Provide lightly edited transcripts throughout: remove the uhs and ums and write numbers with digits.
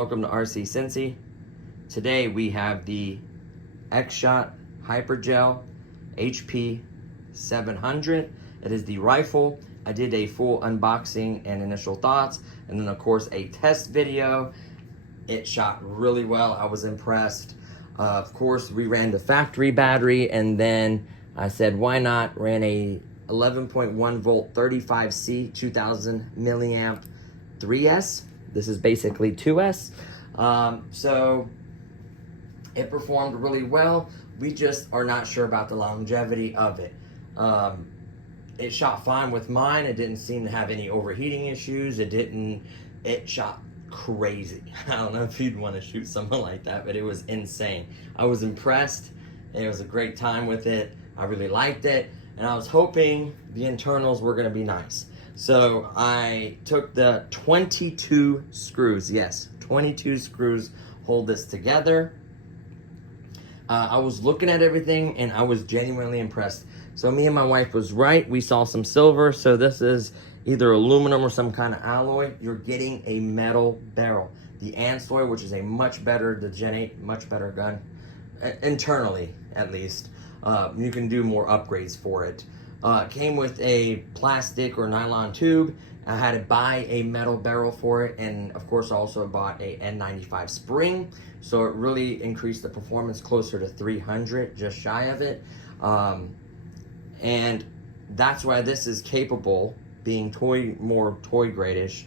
welcome to RC Cincy. Today we have the Shot Hyper Gel HP-700. It is the rifle. I did a full unboxing and initial thoughts, and then of course a test video. It shot really well. I was impressed. Of course, we ran the factory battery, and then I said, why not? Ran a 11.1 volt 35C 2000 milliamp 3S. This is basically 2S. So it performed really well. We just are not sure about the longevity of it. It shot fine with mine. It didn't seem to have any overheating issues. It shot crazy. I don't know if you'd want to shoot something like that, but it was insane. I was impressed. It was a great time with it. I really liked it, and I was hoping the internals were going to be nice. So I took the 22 screws. Yes, 22 screws hold this together. I was looking at everything and I was genuinely impressed. So me and my wife was right. We saw some silver. So this is either aluminum or some kind of alloy. You're getting a metal barrel. The Ansoy, which is a much better, the Gen 8, much better gun, internally at least. You can do more upgrades for it. Came with a plastic or nylon tube. I had to buy a metal barrel for it, and of course I also bought a N95 spring, so it really increased the performance closer to 300, just shy of it. And that's why this is capable, being more toy grade-ish,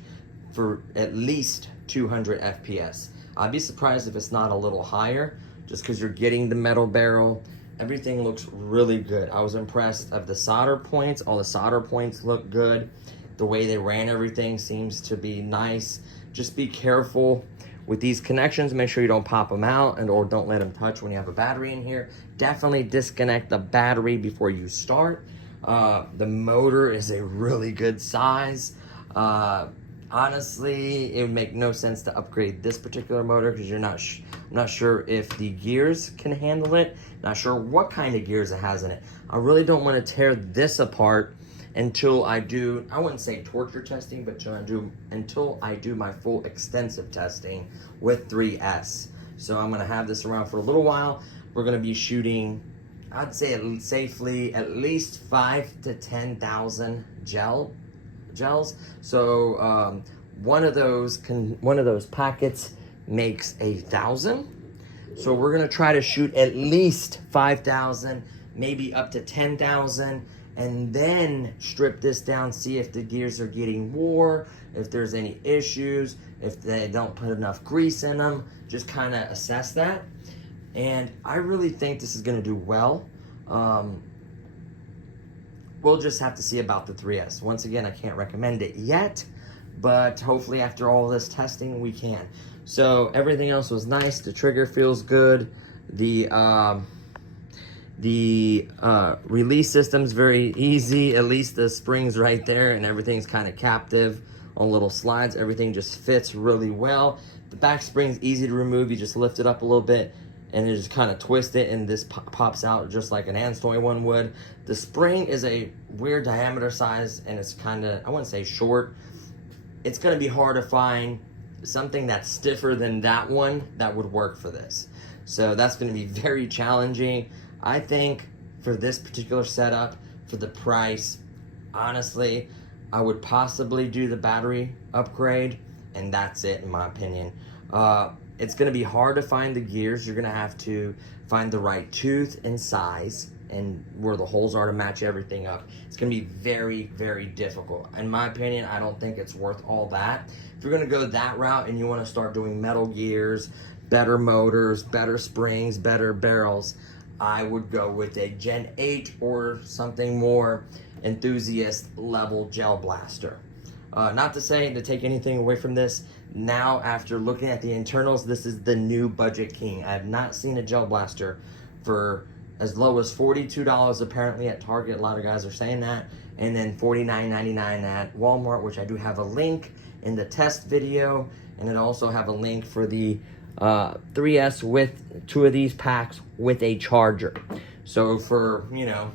for at least 200 FPS. I'd be surprised if it's not a little higher, just because you're getting the metal barrel. Everything looks really good. I was impressed of the solder points. All the solder points look good. The way they ran everything seems to be nice. Just be careful with these connections. Make sure you don't pop them out or don't let them touch when you have a battery in here. Definitely disconnect the battery before you start. The motor is a really good size. Honestly, it would make no sense to upgrade this particular motor because I'm not sure if the gears can handle it. Not sure what kind of gears it has in it. I really don't want to tear this apart until I do, I wouldn't say torture testing, but until I do my full extensive testing with 3S. So I'm gonna have this around for a little while. We're gonna be shooting, I'd say safely, at least 5,000 to 10,000 gels. So one of those packets makes 1,000. So we're gonna try to shoot at least 5,000, maybe up to 10,000, and then strip this down, see if the gears are getting wore, if there's any issues, if they don't put enough grease in them, just kind of assess that. And I really think this is gonna do well. We'll just have to see about the 3S. Once again, I can't recommend it yet, but hopefully after all this testing, we can. So everything else was nice. The trigger feels good. The release system's very easy. At least the spring's right there and everything's kind of captive on little slides. Everything just fits really well. The back spring's easy to remove. You just lift it up a little bit and you just kind of twist it, and this pops out just like an Ansoy one would. The spring is a weird diameter size, and it's kind of, I wouldn't say short. It's gonna be hard to find something that's stiffer than that one that would work for this. So that's gonna be very challenging. I think for this particular setup, for the price, honestly, I would possibly do the battery upgrade, and that's it in my opinion. It's gonna be hard to find the gears. You're gonna have to find the right tooth and size and where the holes are to match everything up. It's gonna be very, very difficult. In my opinion, I don't think it's worth all that. If you're gonna go that route and you wanna start doing metal gears, better motors, better springs, better barrels, I would go with a Gen 8 or something more enthusiast level gel blaster. Not to say to take anything away from this. Now, after looking at the internals, this is the new budget king. I have not seen a gel blaster for as low as $42 apparently at Target. A lot of guys are saying that. And then $49.99 at Walmart, which I do have a link in the test video. And then also have a link for the 3S with 2 of these packs with a charger. So for, you know,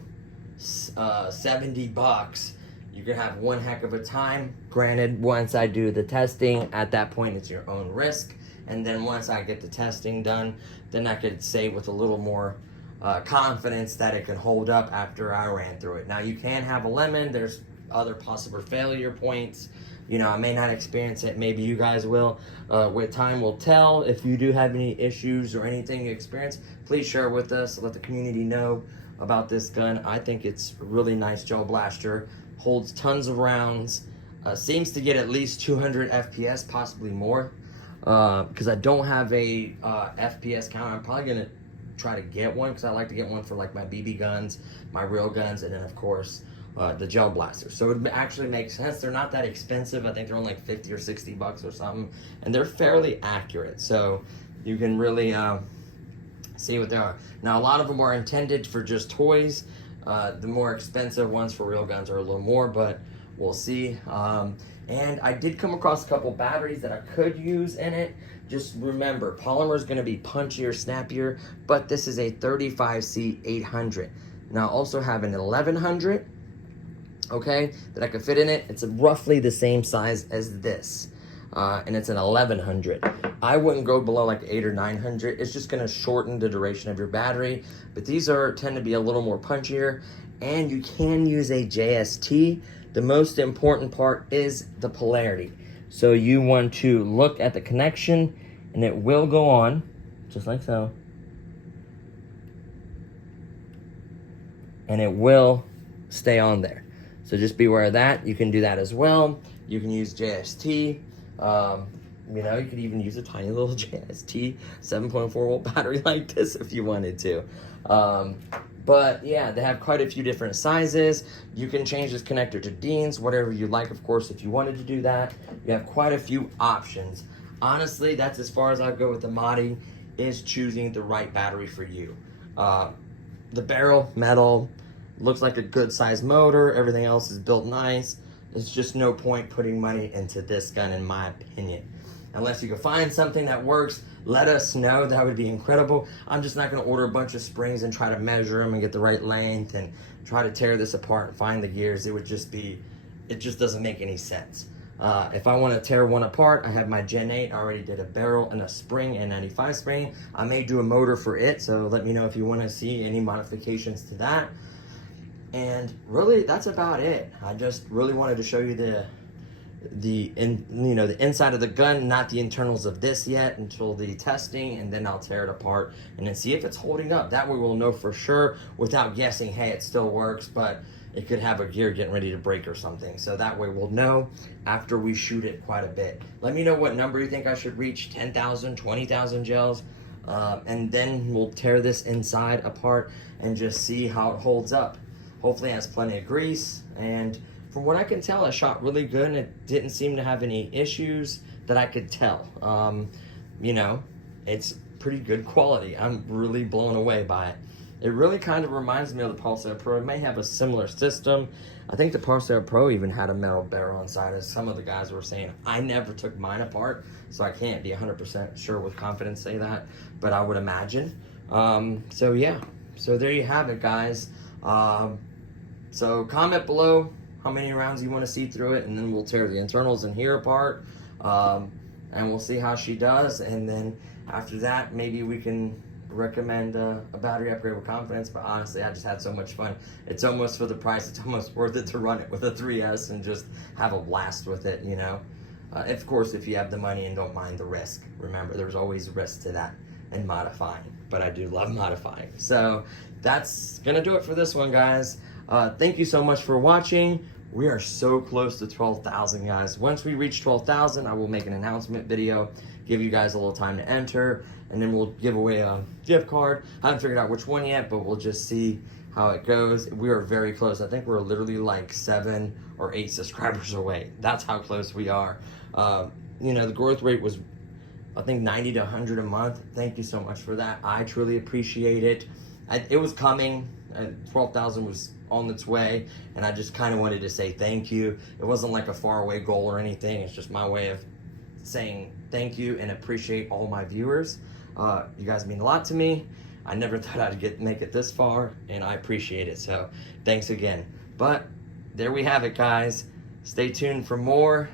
$70, you're gonna have one heck of a time. Granted, once I do the testing, at that point it's your own risk and then once I get the testing done, then I could say with a little more confidence that it can hold up after I ran through it. Now you can have a lemon, there's other possible failure points. You know, I may not experience it, maybe you guys will. With time will tell. If you do have any issues or anything you experience, please share with us, let the community know about this gun. I think it's a really nice gel blaster, holds tons of rounds, seems to get at least 200 FPS, possibly more. Because I don't have a FPS count, I'm probably gonna try to get one, because I like to get one for like my BB guns, my real guns, and then of course the gel blaster. So it actually makes sense. They're not that expensive. I think they're only like 50 or 60 bucks or something, and they're fairly accurate, so you can really see what they are. Now a lot of them are intended for just toys. The more expensive ones for real guns are a little more, but we'll see. And I did come across a couple batteries that I could use in it. Just remember, polymer is going to be punchier, snappier, but this is a 35C 800. Now I also have an 1100, okay, that I could fit in it. It's roughly the same size as this, and it's an 1100. I wouldn't go below like 800 or 900. It's just going to shorten the duration of your battery, but these tend to be a little more punchier, and you can use a JST. The most important part is the polarity. So you want to look at the connection, and it will go on, just like so. And it will stay on there. So just be aware of that. You can do that as well. You can use JST. You know, you could even use a tiny little JST 7.4 volt battery like this if you wanted to. But yeah, they have quite a few different sizes. You can change this connector to Dean's, whatever you like, of course, if you wanted to do that. You have quite a few options. Honestly, that's as far as I go with the modding, is choosing the right battery for you. The barrel, metal, looks like a good size motor. Everything else is built nice. There's just no point putting money into this gun, in my opinion. Unless you can find something that works, let us know. That would be incredible. I'm just not going to order a bunch of springs and try to measure them and get the right length and try to tear this apart and find the gears. It would just be, it just doesn't make any sense. If I want to tear one apart, I have my Gen 8. I already did a barrel and a spring, and 95 spring. I may do a motor for it, so let me know if you want to see any modifications to that. And really, that's about it. I just really wanted to show you the inside of the gun, not the internals of this yet, until the testing, and then I'll tear it apart and then see if it's holding up. That way we'll know for sure without guessing, hey, it still works, but it could have a gear getting ready to break or something. So that way we'll know after we shoot it quite a bit. Let me know what number you think I should reach, 10,000, 20,000 gels, and then we'll tear this inside apart and just see how it holds up. Hopefully it has plenty of grease, and from what I can tell, it shot really good, and it didn't seem to have any issues that I could tell. You know, it's pretty good quality. I'm really blown away by it. It really kind of reminds me of the Pulsar Pro. It may have a similar system. I think the Pulsar Pro even had a metal barrel inside, as some of the guys were saying. I never took mine apart, so I can't be 100% sure with confidence say that, but I would imagine. So yeah, so there you have it, guys. So comment below how many rounds you want to see through it, and then we'll tear the internals in here apart, and we'll see how she does. And then after that, maybe we can recommend a battery upgrade with confidence. But honestly, I just had so much fun. It's almost, for the price, it's almost worth it to run it with a 3S and just have a blast with it, you know. Of course, if you have the money and don't mind the risk. Remember, there's always risk to that and modifying, but I do love modifying. So that's gonna do it for this one, guys. Thank you so much for watching. We are so close to 12,000, guys. Once we reach 12,000, I will make an announcement video, give you guys a little time to enter, and then we'll give away a gift card. I haven't figured out which one yet, but we'll just see how it goes. We are very close. I think we're literally like 7 or 8 subscribers away. That's how close we are. You know, the growth rate was, I think, 90 to 100 a month. Thank you so much for that. I truly appreciate it. It was coming. 12,000 was on its way, and I just kind of wanted to say thank you. It wasn't like a faraway goal or anything. It's just my way of saying thank you and appreciate all my viewers. You guys mean a lot to me. I never thought I'd make it this far, and I appreciate it. So thanks again. But there we have it, guys. Stay tuned for more.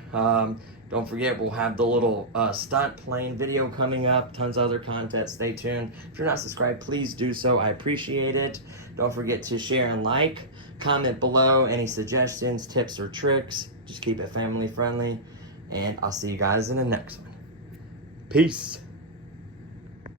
Don't forget, we'll have the little stunt plane video coming up, tons of other content. Stay tuned. If you're not subscribed, please do so. I appreciate it. Don't forget to share and like. Comment below any suggestions, tips, or tricks. Just keep it family friendly. And I'll see you guys in the next one. Peace.